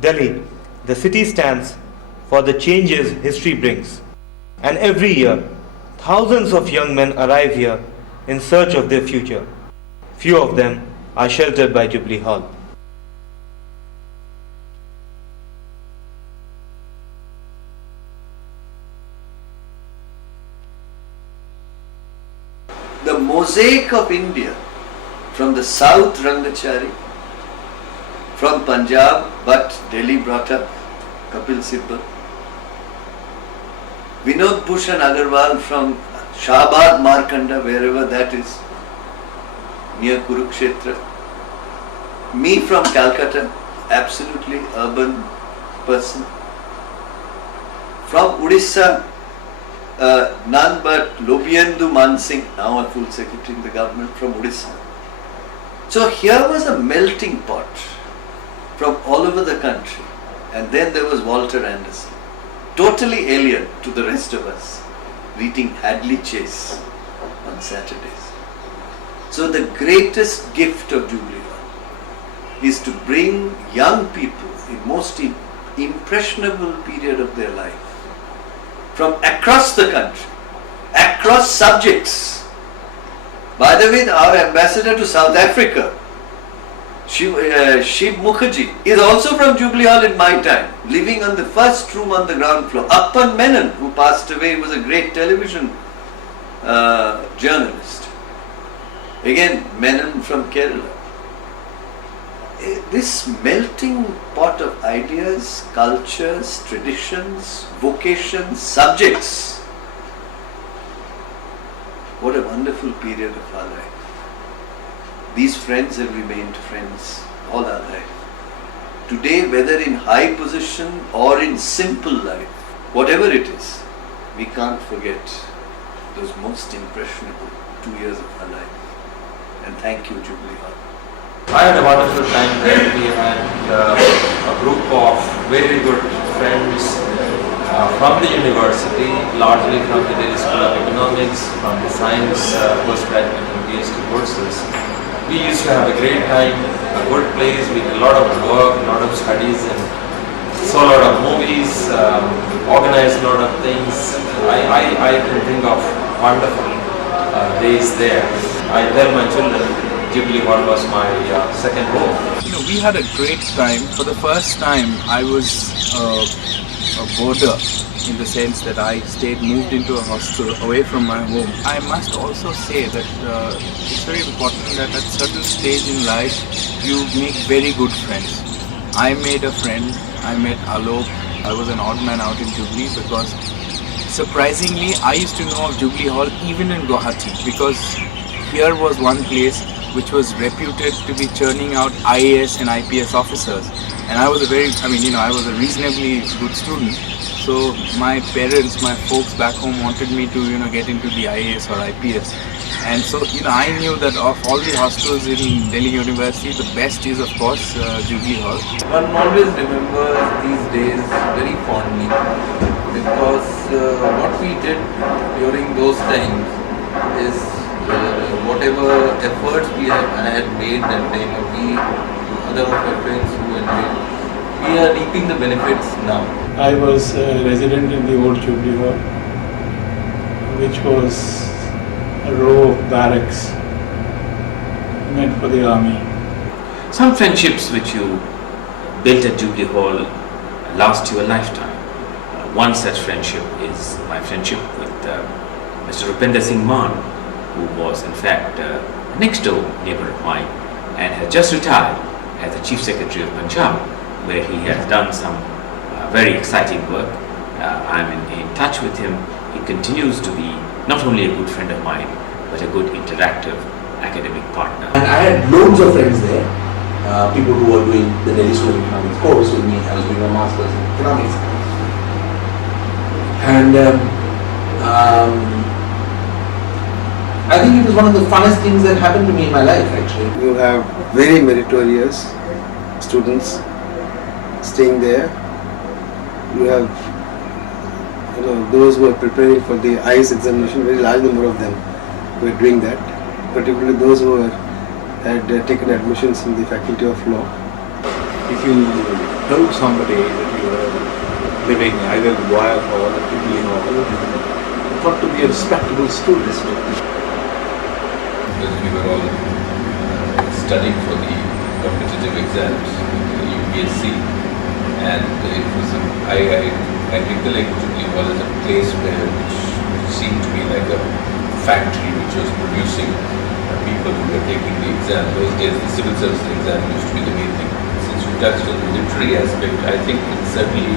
Delhi, the city stands for the changes history brings. And every year, thousands of young men arrive here in search of their future. Few of them are sheltered by Jubilee Hall. The mosaic of India, from the south Rangachari, from Punjab, but Delhi brought up Kapil Sibbal, Vinod Bhushan Agarwal from Shahbaz Markanda, wherever that is, near Kurukshetra, me from Calcutta, absolutely urban person, from Odisha, none but Lobiyendu Man Singh, now a full secretary in the government from Odisha. So here was a melting pot from all over the country. And then there was Walter Anderson, totally alien to the rest of us, reading Hadley Chase on Saturdays. So the greatest gift of Jubilee Hall is to bring young people in most impressionable period of their life from across the country, across subjects. By the way, our ambassador to South Africa, Shiv Mukherjee, is also from Jubilee Hall in my time, living on the first room on the ground floor. Appan Menon, who passed away, was a great television journalist. Again, Menon from Kerala. This melting pot of ideas, cultures, traditions, vocations, subjects. What a wonderful period of our life. These friends have remained friends all our life. Today, whether in high position or in simple life, whatever it is, we can't forget those most impressionable 2 years of our life. And thank you, Jubilee Hall. I had a wonderful time there. We had a group of very good friends from the university, largely from the Delhi School of Economics, from the science postgraduate and PhD courses. We used to have a great time, a good place. We did a lot of work, a lot of studies, and saw a lot of movies, organized a lot of things. I can think of wonderful days there. I tell my children, Jubilee Hall was my second home. You know, we had a great time. For the first time, I was a boarder in the sense that I moved into a hostel away from my home. I must also say that it's very important that at certain stage in life, you make very good friends. I made a friend. I met Alok. I was an odd man out in Jubilee because surprisingly, I used to know of Jubilee Hall even in Guwahati because here was one place which was reputed to be churning out IAS and IPS officers. And I was I was a reasonably good student. So my parents, my folks back home wanted me to, get into the IAS or IPS. And so, I knew that of all the hostels in Delhi University, the best is, of course, Jubilee Hall. One always remembers these days very fondly because what we did during those times is whatever efforts I had made that time, other of my friends who had made, we are reaping the benefits now. I was a resident in the old Jubilee Hall, which was a row of barracks meant for the army. Some friendships which you built at Jubilee Hall last you a lifetime. One such friendship is my friendship with Mr. Rupender Singh Mann, who was in fact a next door neighbor of mine and has just retired as the Chief Secretary of Punjab, where he has done some very exciting work. I'm in touch with him. He continues to be not only a good friend of mine, but a good interactive academic partner. And I had loads of friends there, people who were doing the Delhi School of Economics course with me. I was doing a master's in economics. And I think it was one of the funnest things that happened to me in my life, actually. You have very meritorious students staying there. You have those who are preparing for the IAS examination, very large number of them were doing that, particularly those who had taken admissions in the Faculty of Law. if you told somebody that you were living either in Royal Hall or Jubilee Hall, you thought to be a respectable student. Because we were all studying for the competitive exams, the UPSC, and it was I recollect Jubilee Hall as a place which seemed to be like a factory which was producing people who were taking the exam. Those days the civil service exam used to be the main thing. Since you touched on the literary aspect, I think it certainly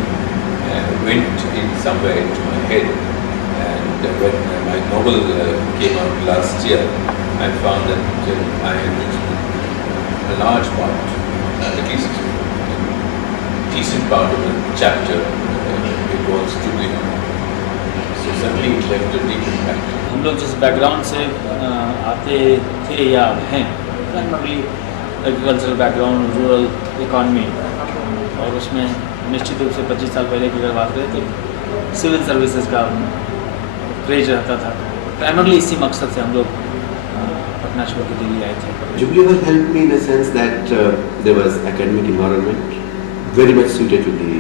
went in somewhere into my head. And when my novel came out last year, I found that I had written a large part, at least a decent part of the chapter, it was Jubilee Hall. So certainly it left a deep impact. हम लोग जिस background से आते थे या हैं, primarily agricultural background, rural economy, और उसमें निश्चित रूप से 25 साल पहले की अगर बात करें तो सिविल सर्विसेज का क्रेज रहता था। प्राइमरली इसी मकसद से हम लोग पटना छोड़ के दिल्ली आए थे। Jubilee Hall helped me in a sense that there was academic environment very much suited to the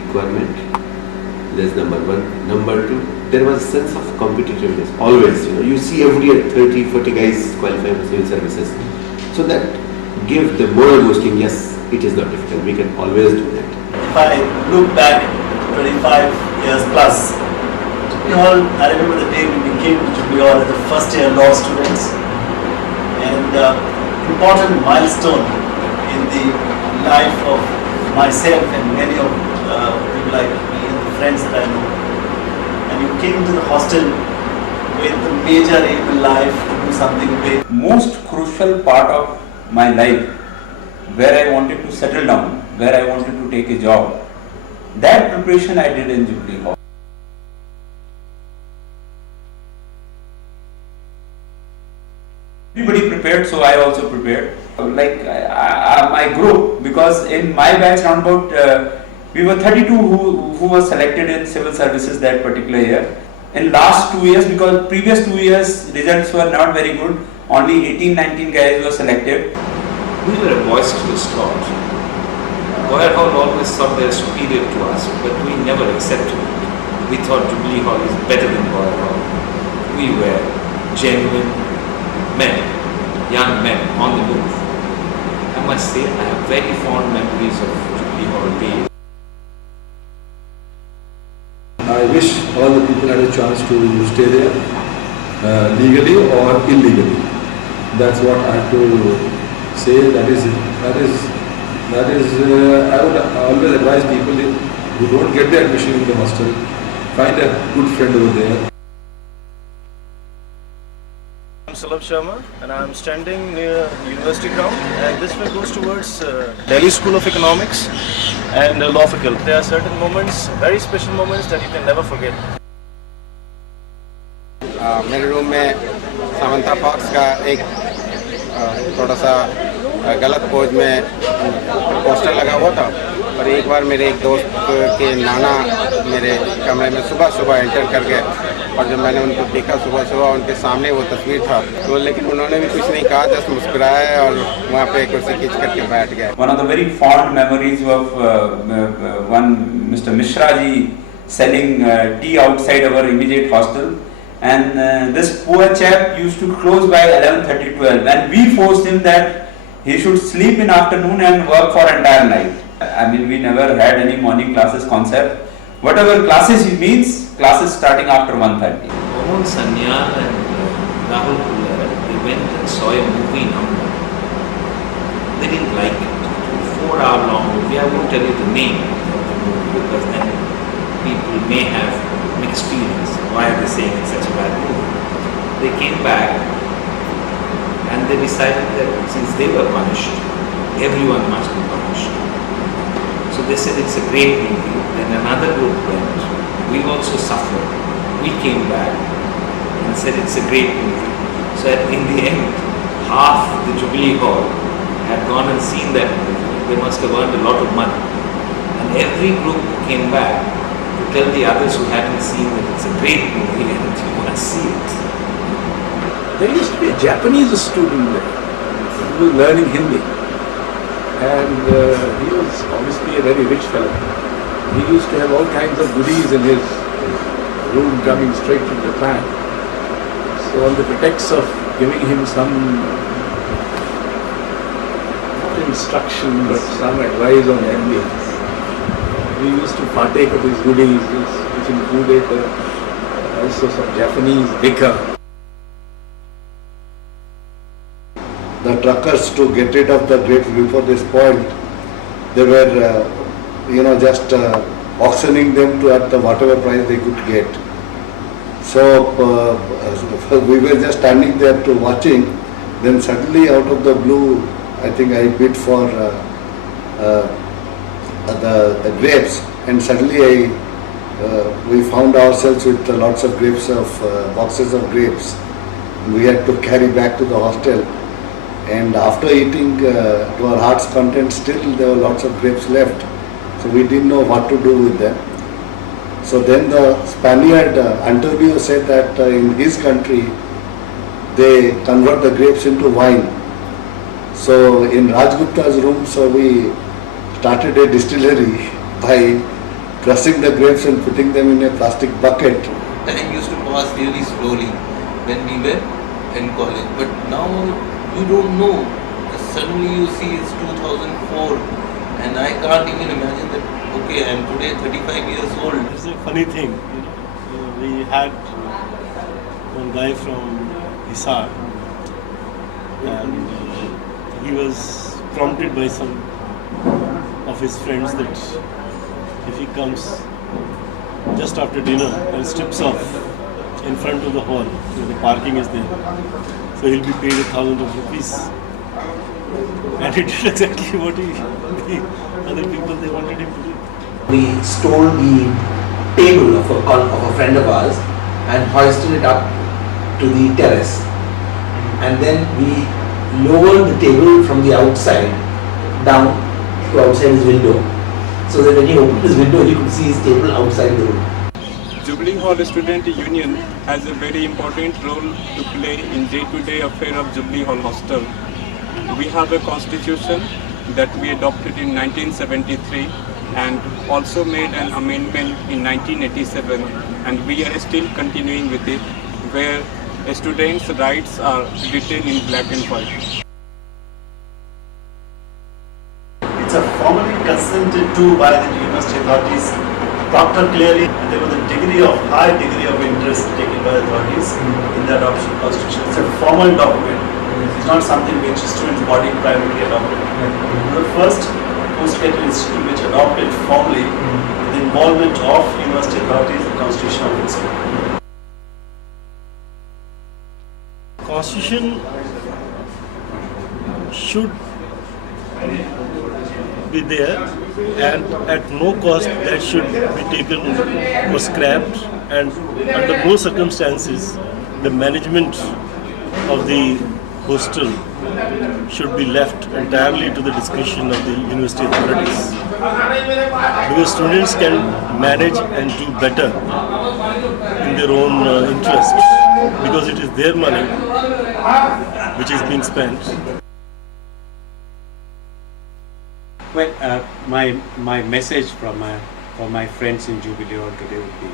requirement. That's number one. Number two, there was a sense of competitiveness. Always, you see every year 30, 40 guys qualify for civil services. So that gave the moral boosting, yes, it is not difficult. We can always do that. If I look back 25 years plus, Jubilee Hall, I remember the day when we came to Jubilee Hall as the first year law students, and important milestone in the life of myself and many of people like me and the friends that I know. And you came to the hostel with the major aim in life to do something big. Most crucial part of my life, where I wanted to settle down, where I wanted to take a job, that preparation I did in Jubilee Hall. Everybody prepared, so I also prepared. Like my group, because in my batch round about we were 32 who were selected in civil services that particular year. In last 2 years, because previous 2 years results were not very good, only 18-19 guys were selected. We were a boisterous lot. Royal Hall always thought they were superior to us, but we never accepted it. We thought Jubilee Hall is better than Royal Hall. We were genuine men, young men on the move. I must say, I have very fond memories of Jubilee Hall days. I wish all the people had a chance to stay there, legally or illegally. That's what I have to say. That is. I would always advise people who don't get the admission in the hostel, find a good friend over there. I'm SHARMA and I'm standing near University ground, and this way goes towards Delhi School of Economics and Law Faculty. There are certain moments, very special moments that you can never forget. मेरे room में Samanta fox का एक थोड़ा सा गलत pose में poster लगा हुआ था, और एक बार मेरे एक दोस्त के नाना मेरे कमरे में सुबह एंटर कर गए, और जब मैंने उनको देखा सुबह उनके सामने वो तस्वीर था, तो लेकिन उन्होंने भी कुछ नहीं कहा, जस्ट मुस्कुराया और वहाँ पे कुर्सी खींच करके बैठ गए. One of the very fond memories of one Mr. Mishra ji selling tea outside our immediate hostel, and this poor chap used to close by 11:30, 12, and we forced him that he should sleep in afternoon and work for entire night. I mean, we never had any morning classes concept. Whatever classes he means, classes starting after 1:30. Mohan Sanyal and Rahul Kullar, they went and saw a movie in Ahmedabad. They didn't like it. 4-hour long movie. I won't tell you the name of the movie because then people may have mixed feelings. Why are they saying it's such a bad movie? They came back and they decided that since they were punished, everyone must be punished. So they said it's a great movie. Then another group went. We also suffered. We came back and said it's a great movie. So in the end, half the Jubilee Hall had gone and seen that movie. They must have earned a lot of money. And every group came back to tell the others who hadn't seen that it's a great movie and you must see it. There used to be a Japanese student there who was learning Hindi. and he was obviously a very rich fellow. He used to have all kinds of goodies in his room coming straight from Japan. So on the pretext of giving him some not instruction but some advice on ambience, we used to partake of his goodies, which included also some Japanese liquor. The truckers, to get rid of the grapes before they spoiled, they were just auctioning them at whatever price they could get. So we were just standing there to watching. Then suddenly out of the blue, I think I bid for the grapes, and suddenly we found ourselves with lots of grapes, boxes of grapes. We had to carry back to the hostel. And after eating to our heart's content, still there were lots of grapes left. So we didn't know what to do with them. So then the Spaniard Antonio said that in his country they convert the grapes into wine. So in Rajgupta's room, so we started a distillery by crushing the grapes and putting them in a plastic bucket. Time used to pass really slowly when we were in college, but now you don't know. Suddenly you see it's 2004 and I can't even imagine that, okay, I'm today 35 years old. It's a funny thing, we had one guy from Hisar and he was prompted by some of his friends that if he comes just after dinner and strips off in front of the hall, the parking is there, so he'll be paid 1,000 rupees. And he did exactly what the other people they wanted him to do. We stole the table of a friend of ours and hoisted it up to the terrace. And then we lowered the table from the outside down to outside his window. So that when he opened his window, he could see his table outside the room. Jubilee Hall Student Union has a very important role to play in day-to-day affair of Jubilee Hall Hostel. We have a constitution that we adopted in 1973 and also made an amendment in 1987, and we are still continuing with it, where a student's rights are written in black and white. It's a formally consented to by the university authorities, proctored clearly, and there was a high degree of interest taken by the authorities in the adoption of the constitution. It's a formal document. It's not something which students' body privately adopted. The first post-graduate institute which adopted formally the involvement of university authorities in the constitution of its own. Constitution should be there, and at no cost that should be taken or scrapped, and under no circumstances the management of the hostel should be left entirely to the discretion of the university authorities, because students can manage and do better in their own interest, because it is their money which is being spent. Well, my message for my friends in Jubilee Hall today would be,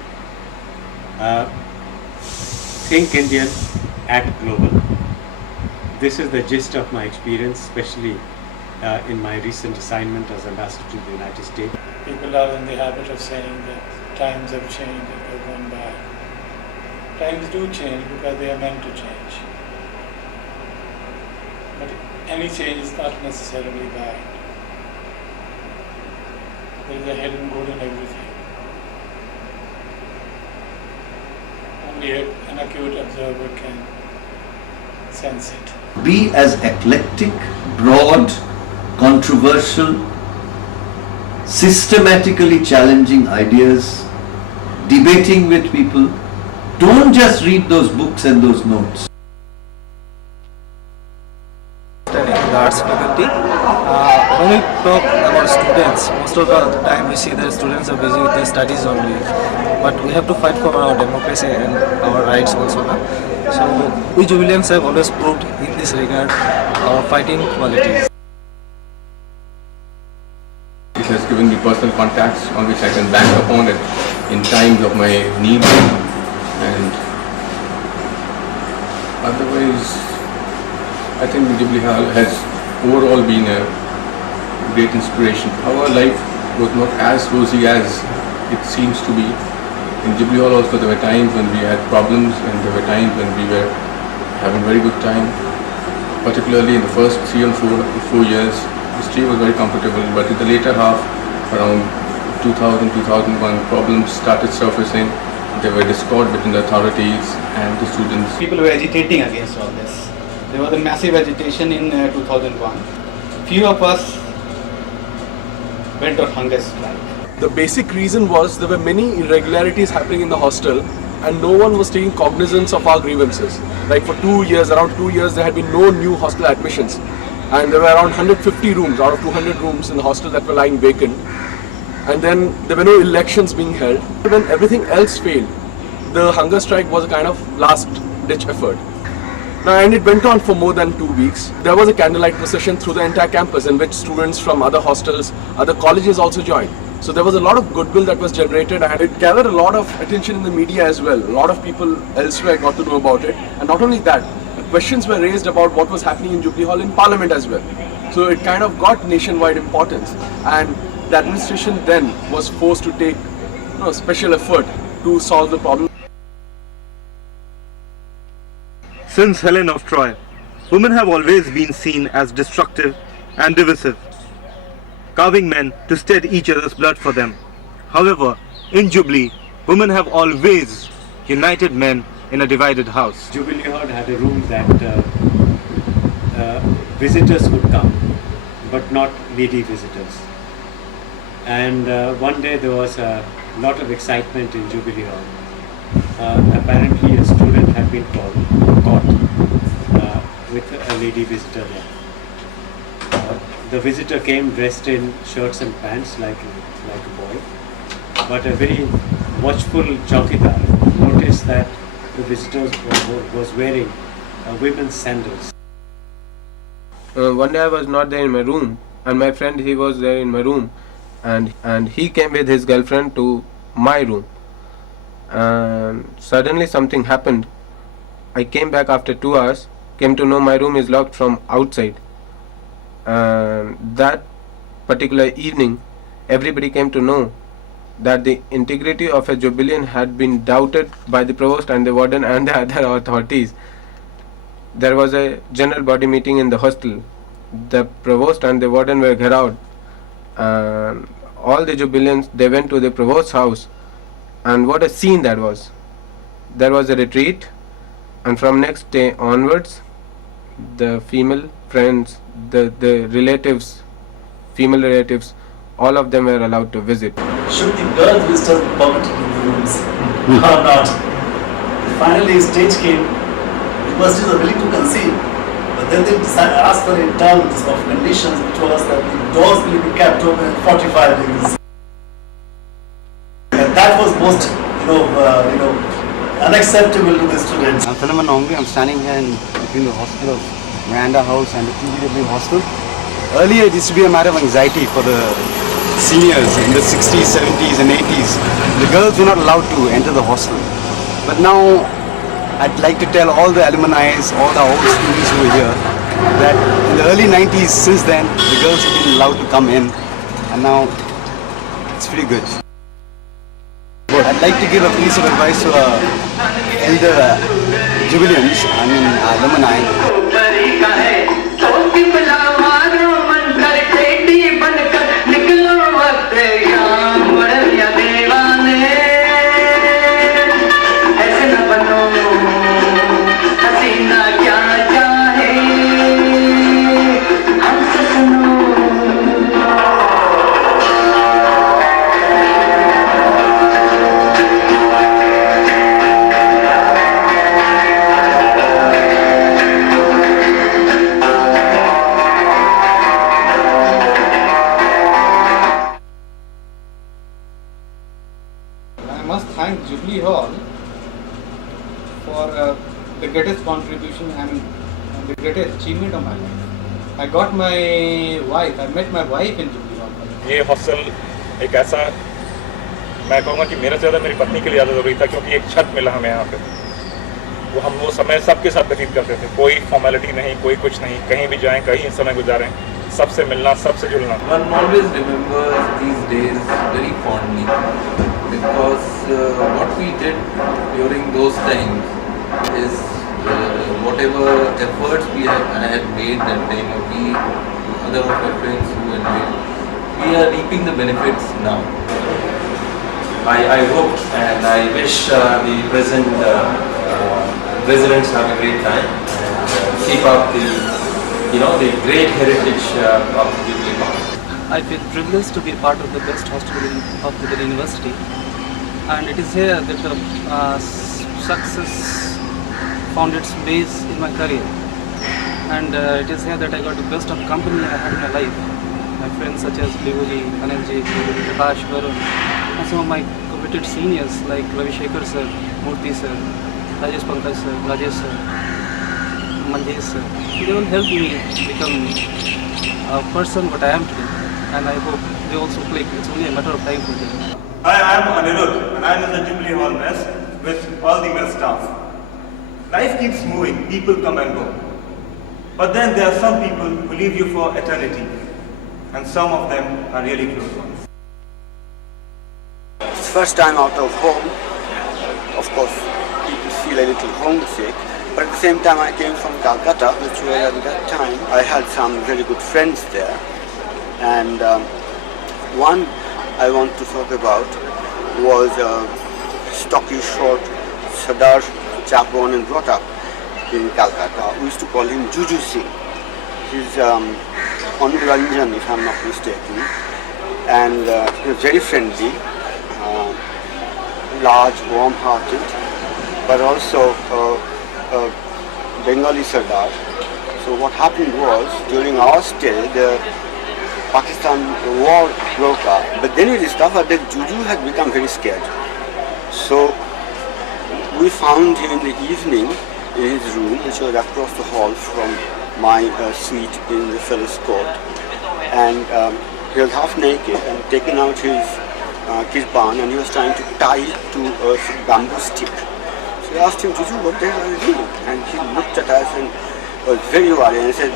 think Indian, act global. This is the gist of my experience, especially in my recent assignment as ambassador to the United States. People are in the habit of saying that times have changed and they've gone by. Times do change because they are meant to change. But any change is not necessarily bad. There is a hidden good in everything. Only an acute observer can sense it. Be as eclectic, broad, controversial, systematically challenging ideas, debating with people. Don't just read those books and those notes. In the arts faculty, when we talk about students, most of the time we see that students are busy with their studies only. But we have to fight for our democracy and our rights also. So we Jubileans have always proved in this regard our fighting qualities. me personal contacts on which I can bank upon it in times of my need. And otherwise, I think Jubilee Hall has overall been a great inspiration. Our life was not as rosy as it seems to be. In Jubilee Hall also there were times when we had problems, and there were times when we were having very good time. Particularly in the first 3 or 4 years, the stay was very comfortable, but in the later half, around 2000, 2001, problems started surfacing. There were discord between the authorities and the students. People were agitating against all this. There was a massive agitation in 2001. Few of us went on hunger strike. The basic reason was there were many irregularities happening in the hostel, and no one was taking cognizance of our grievances. Like for 2 years, around 2 years, there had been no new hostel admissions. And there were around 150 rooms out of 200 rooms in the hostel that were lying vacant. And then there were no elections being held. When everything else failed, the hunger strike was a kind of last ditch effort. Now, and it went on for more than 2 weeks. There was a candlelight procession through the entire campus in which students from other hostels, other colleges also joined. So there was a lot of goodwill that was generated, and it gathered a lot of attention in the media as well. A lot of people elsewhere got to know about it. And not only that, questions were raised about what was happening in Jubilee Hall in Parliament as well. So it kind of got nationwide importance, and the administration then was forced to take special effort to solve the problem. Since Helen of Troy, women have always been seen as destructive and divisive, carving men to shed each other's blood for them. However, in Jubilee, women have always united men in a divided house. Jubilee Hall had a room that visitors could come, but not lady visitors. And one day there was a lot of excitement in Jubilee Hall. Apparently a student had been caught with a lady visitor there. The visitor came dressed in shirts and pants like a boy, but a very watchful chowkidar noticed that the visitor was wearing women's sandals. One day I was not there in my room, and my friend, he was there in my room, and he came with his girlfriend to my room. And suddenly something happened. I came back after 2 hours, came to know my room is locked from outside. And that particular evening, everybody came to know that the integrity of a Jubilean had been doubted by the provost and the warden and the other authorities. There was a general body meeting in the hostel. The provost and the warden were gheraued, and all the Jubileans, they went to the provost's house, and what a scene that was. There was a retreat, and from next day onwards, the female friends, the relatives, female relatives, all of them were allowed to visit. Should the girl visitors be permitted in the rooms or not? Finally, a stage came. Universities are willing to concede, but then they asked for in terms of conditions, which was that the doors will be kept open 45 degrees. And that was most, unacceptable to the students. I'm Philemon Ongri. I'm standing here between the hostel of Miranda House and the TBW hostel. Earlier, it used to be a matter of anxiety for the seniors in the 60s, 70s and 80s. The girls were not allowed to enter the hostel. But now, I'd like to tell all the alumni, all the old students who are here, that in the early 90s, since then, the girls have been allowed to come in, and now it's pretty good. I'd like to give a piece of advice to elder Jubileans, alumni. Jubilee Hall for the greatest contribution and the greatest achievement of my life. I got my wife, I met my wife in Jubilee Hall. ये hostel एक ऐसा, मैं कहूँगा कि मेरे से ज़्यादा मेरी पत्नी के लिए ज़्यादा ज़रूरी था, क्योंकि एक छत मिला हमें यहाँ पे। हम वो समय सबके साथ व्यतीत करते थे, कोई फॉर्मेलिटी नहीं, कोई कुछ नहीं, कहीं भी जाएं, कहीं समय गुजारें, सबसे मिलना, सबसे जुड़ना। One always remembers these days very fondly because what we did during those times is whatever efforts I had made that time, or other of my friends who had made, we are reaping the benefits now. I hope and I wish the present residents have a great time and keep up the great heritage of Jubilee Hall. I feel privileged to be part of the best hostel of the university, and it is here that the success found its base in my career, and it is here that I got the best of company I had in my life. My friends such as Livuji, Anilji, Prakash, Varun, and some of my committed seniors like Ravi Shekhar sir, Murthy sir, Rajesh Pankaj sir, Rajesh sir, Manjesh sir. They all helped me become a person what I am today, and I hope they also click. It's only a matter of time for them. Hi, I am ANIRUDH and I am in the Jubilee Hall mess with all the mess staff. Life keeps moving, people come and go. But then there are some people who leave you for eternity, and some of them are really close ones. It's first time out of home. Of course, people feel a little homesick. But at the same time, I came from Calcutta, which was at that time, I had some very good friends there. And one I want to talk about was stocky, short Sardar, chap born and brought up in Calcutta. We used to call him Juju Singh. He's Anuranjan, if I'm not mistaken. And he was very friendly, large, warm-hearted, but also Bengali Sardar. So what happened was, during our stay, the Pakistan war broke out. But then we discovered that Juju had become very scared. So we found him in the evening in his room, which was across the hall from my suite in the Fellows Court. And he was half naked and taken out his kirpan, and he was trying to tie it to a bamboo stick. So I asked him, Juju, what the hell are you doing? And he looked at us and was very worried and said,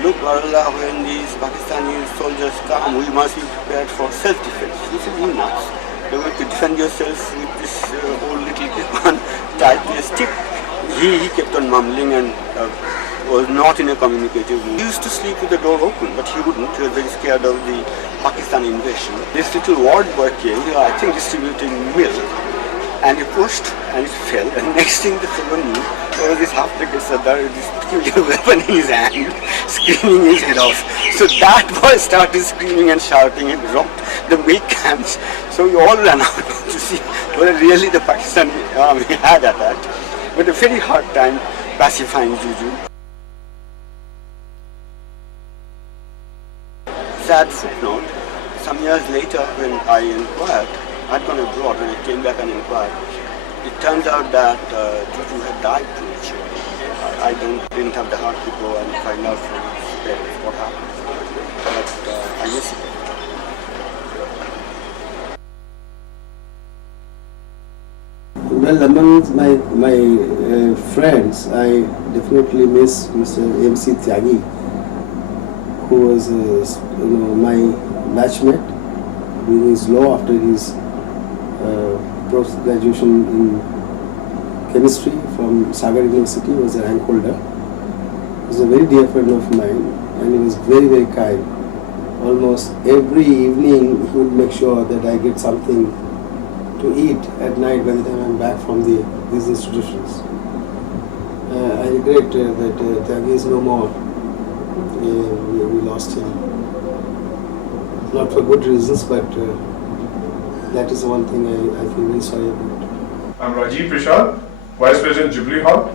look, Warullah, when these Pakistani soldiers come, we must be prepared for self-defense. He said, you nuts. You're going to defend yourself with this old little kirpan tied to a stick. He kept on mumbling and was not in a communicative mood. He used to sleep with the door open, but he wouldn't. He was very scared of the Pakistan invasion. This little ward boy came, I think distributing milk, and he pushed and it fell. And next thing the fellow knew, there was this half-naked Sardar with this peculiar weapon in his hand, screaming his head off. So that boy started screaming and shouting. It rocked the milk camps. So we all ran out to see whether really the Pakistani army had attacked. But a very hard time pacifying Juju. Sad footnote, some years later when I inquired, I'd gone abroad, when I came back and inquired, it turns out that Juju had died prematurely. I didn't have the heart to go and find out from his parents what happened. But I miss him. Well, among my friends, I definitely miss Mr. MC Tyagi, who was my batchmate doing his law after his post-graduation in chemistry from Sagar University. Was a rank holder. He was a very dear friend of mine, and he was very, very kind. Almost every evening he would make sure that I get something to eat at night by the time I'm back from these institutions. I regret that Tyagi is no more. We lost him. Not for good reasons, but that is one thing I feel very sorry about. I'm Rajiv Prashad, Vice President Jubilee Hall.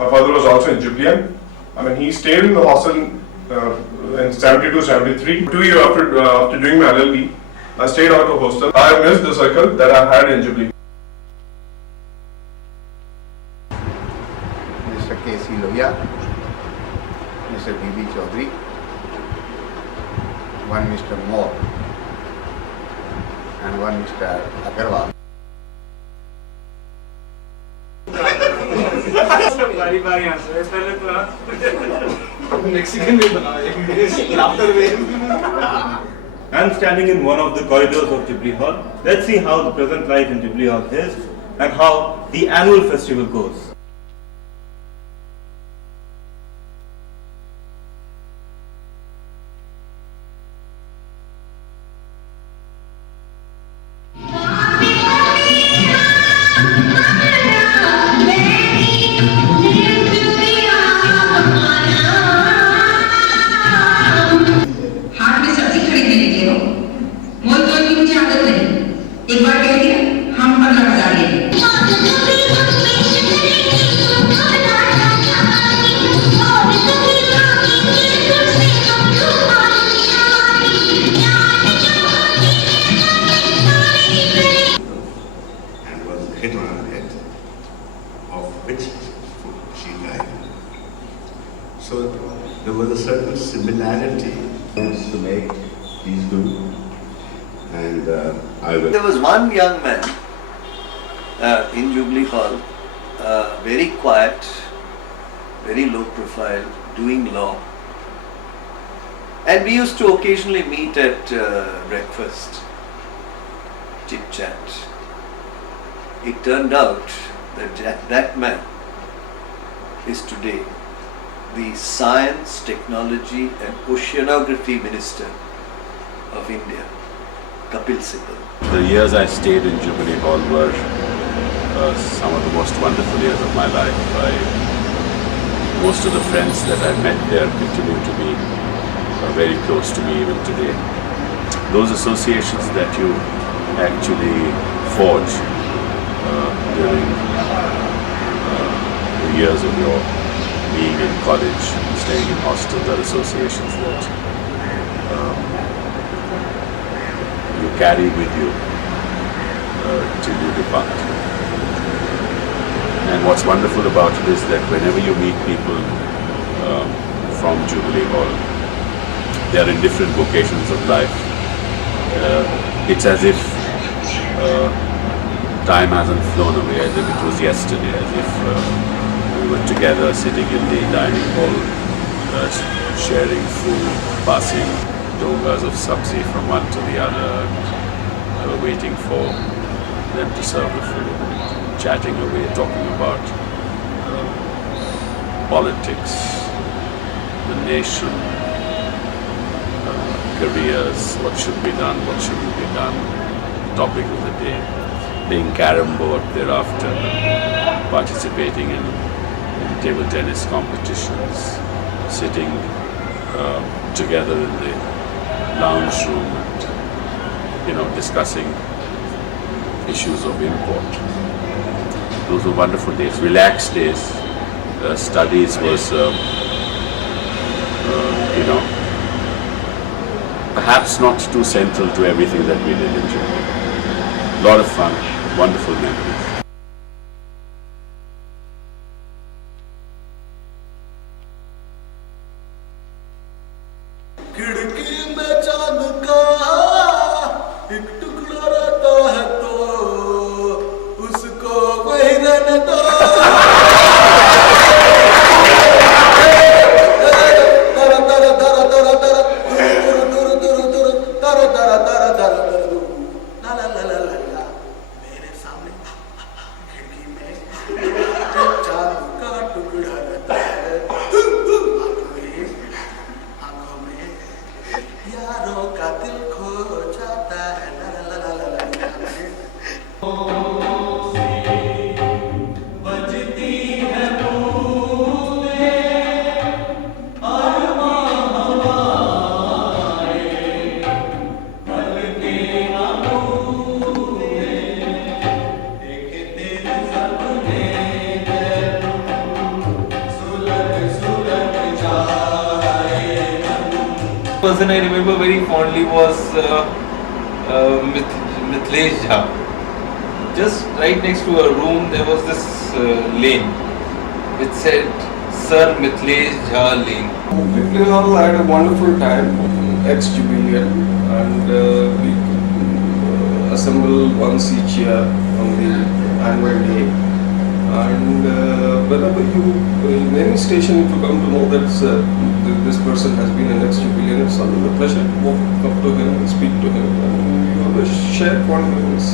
My father was also in Jubilean. He stayed in the hostel in 72-73. 2 years after doing my LLB, I stayed out of hostel. I missed the circle that I had in Jubilee. Mr. K.C. Lohia, Mr. B.B. Chaudhary, one Mr. Moore. and one Mr. Agarwal. I'm standing in one of the corridors of Jubilee Hall. Let's see how the present life in Jubilee Hall is and how the annual festival goes. एक बार कह दिया हम 15,000 लेंगे। And was hit on her head, of which she died. So there was a certain similarity to make these two. And I will. There was one young man in Jubilee Hall, very quiet, very low profile, doing law. And we used to occasionally meet at breakfast, chit chat. It turned out that that man is today the Science, Technology and Oceanography Minister of India. The years I stayed in Jubilee Hall were some of the most wonderful years of my life. Most of the friends that I met there continue to be very close to me even today. Those associations that you actually forge during the years of your being in college, staying in hostels, are associations that you carry with you till you depart. And what's wonderful about it is that whenever you meet people from Jubilee Hall, they are in different vocations of life. It's as if time hasn't flown away, as if it was yesterday, as if we were together sitting in the dining hall, sharing food, passing dongas of sabzi from one to the other, waiting for them to serve the food, chatting away, talking about politics, the nation, careers, what should be done, what shouldn't be done, topic of the day, playing carom board thereafter, participating in table tennis competitions, sitting together in the lounge room and discussing issues of import. Those were wonderful days, relaxed days. Studies was perhaps not too central to everything that we did in Jubilee. A lot of fun, wonderful memories. Person I remember very fondly was Mithilesh Jha. Just right next to her room there was this lane which said Sir Mithilesh Jha Lane. Jubilee Hall, I had a wonderful time, ex-Jubilean, and assemble once each year on the annual day. And whenever you, in any station, if you come to know that this person has been an ex-Jubilean, it's always a pleasure to walk up to him and speak to him, and you always share confidence.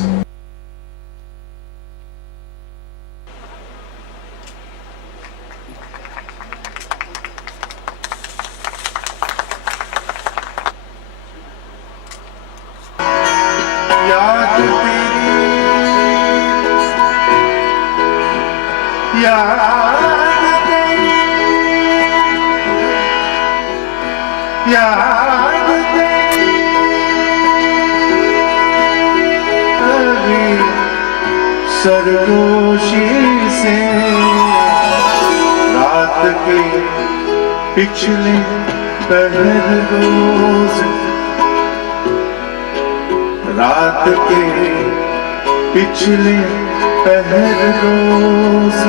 सरगोशी से रात के पिछले पहर रोज, रात के पिछले पहर रोज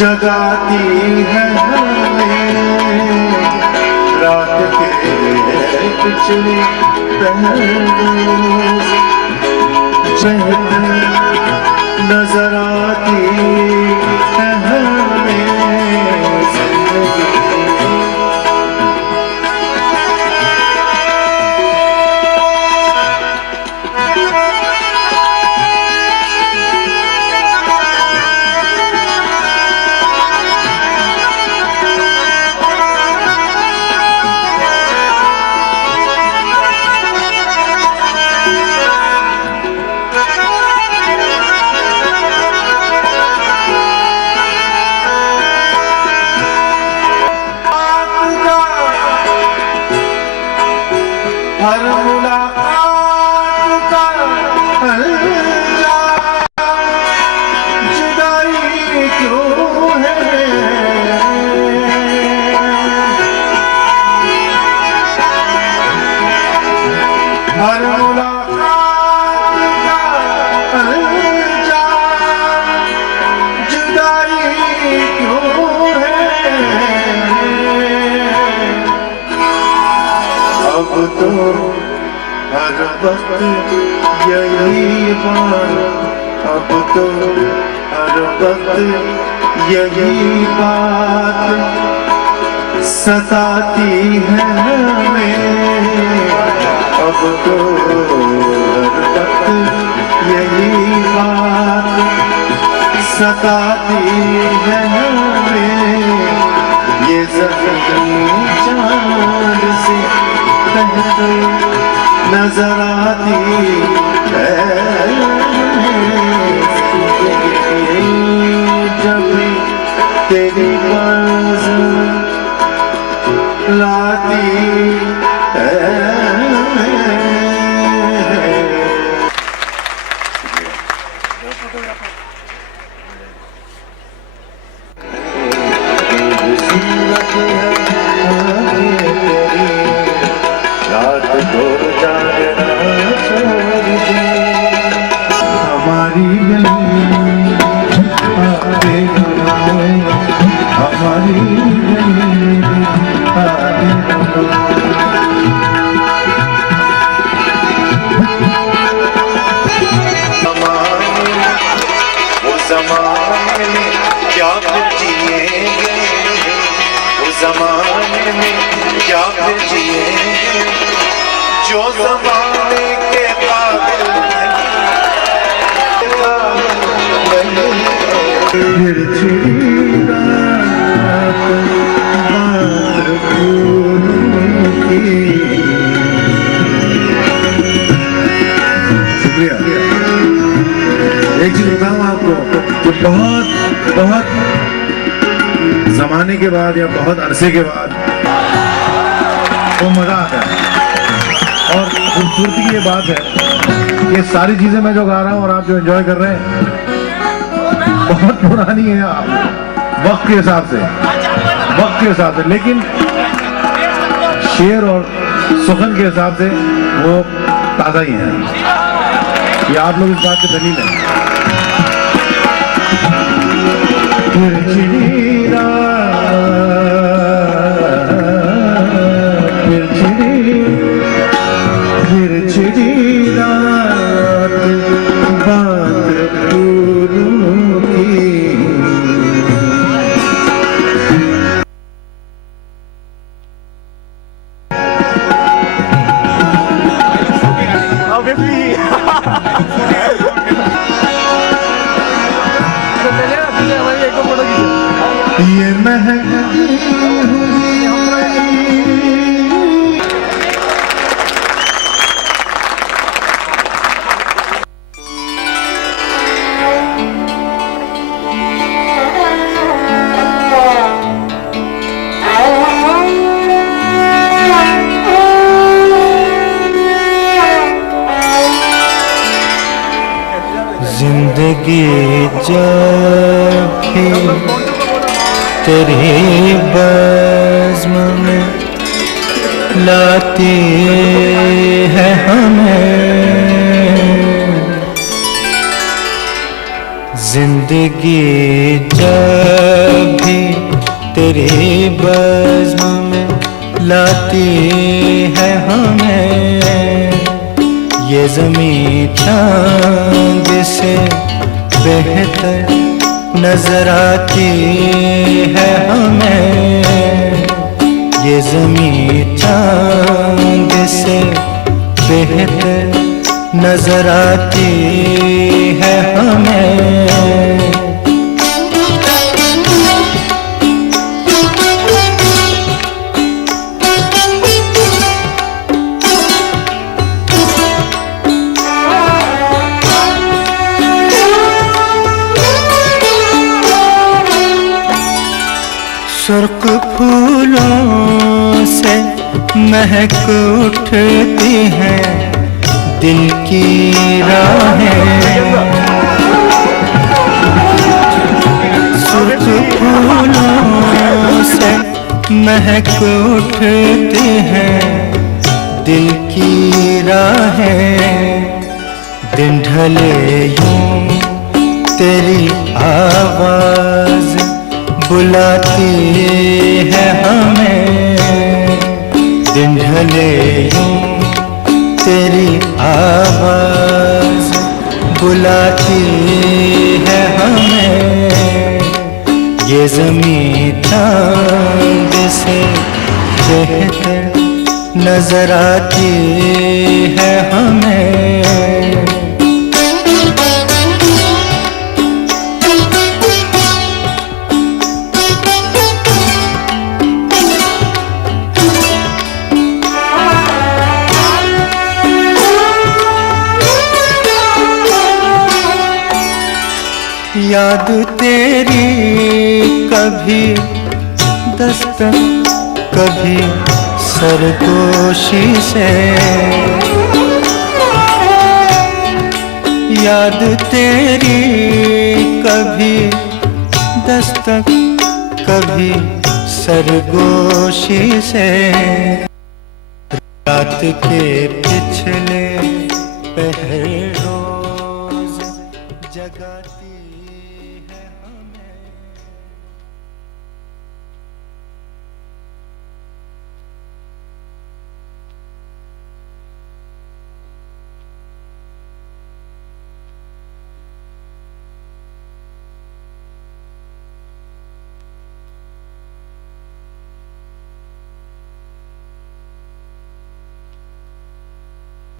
जगाती है हमें, रात के पिछले पहर रोज नजर आती है हमें जिंदगी। हर मुलाकात का जुदाई क्यों है, हर मुलाकात का जुदाई क्यों है। अब तो हर वक्त यही बात, अब तो हर वक्त यही बात सताती है हमें, अब तो हर वक्त यही बात सताती है हमें। ये ज़मीन चाँद से नजर आती है जब तेरी बाज़ लाती है। हमारी ज़माने में क्या फिर जिएंगे, उस ज़माने में क्या फिर जिएंगे जो ज़माने के काबिल नहीं। फिर छिड़ी रात बात भूलने की। शुक्रिया। एक चीज बताऊं आपको, तो बहुत जमाने के बाद या बहुत अरसे के बाद वो मजा आता है। और खूबसूरती की ये बात है कि सारी चीजें मैं जो गा रहा हूँ और आप जो एंजॉय कर रहे हैं बहुत पुरानी है, आप वक्त के हिसाब से, लेकिन शेर और सुखन के हिसाब से वो ताज़ा ही है। ये आप लोग इस बात के दलील हैं। फिर छिड़ी रात तेरे बज़्म में लाती है हमें, जिंदगी जब भी तेरे बज़्म में लाती है हमें, ये ज़मीं चाँद से बेहतर नजर आती है हमें, ये ज़मीं चाँद से बेहतर नजर आती है हमें। सुर्ख फूलों से महक उठती हैं दिल की राहें, सुर्ख फूलों से महक उठती हैं दिल की राहें, दिन ढले यूं तेरी आवाज़ बुलाती है हमें, दिन ढले यूं तेरी आवाज़ बुलाती है हमें, ये ज़मीं चाँद से बेहतर नजर आती है हमें। याद तेरी कभी दस्तक कभी सरगोशी से, याद तेरी कभी दस्तक कभी सरगोशी से, रात के पिछले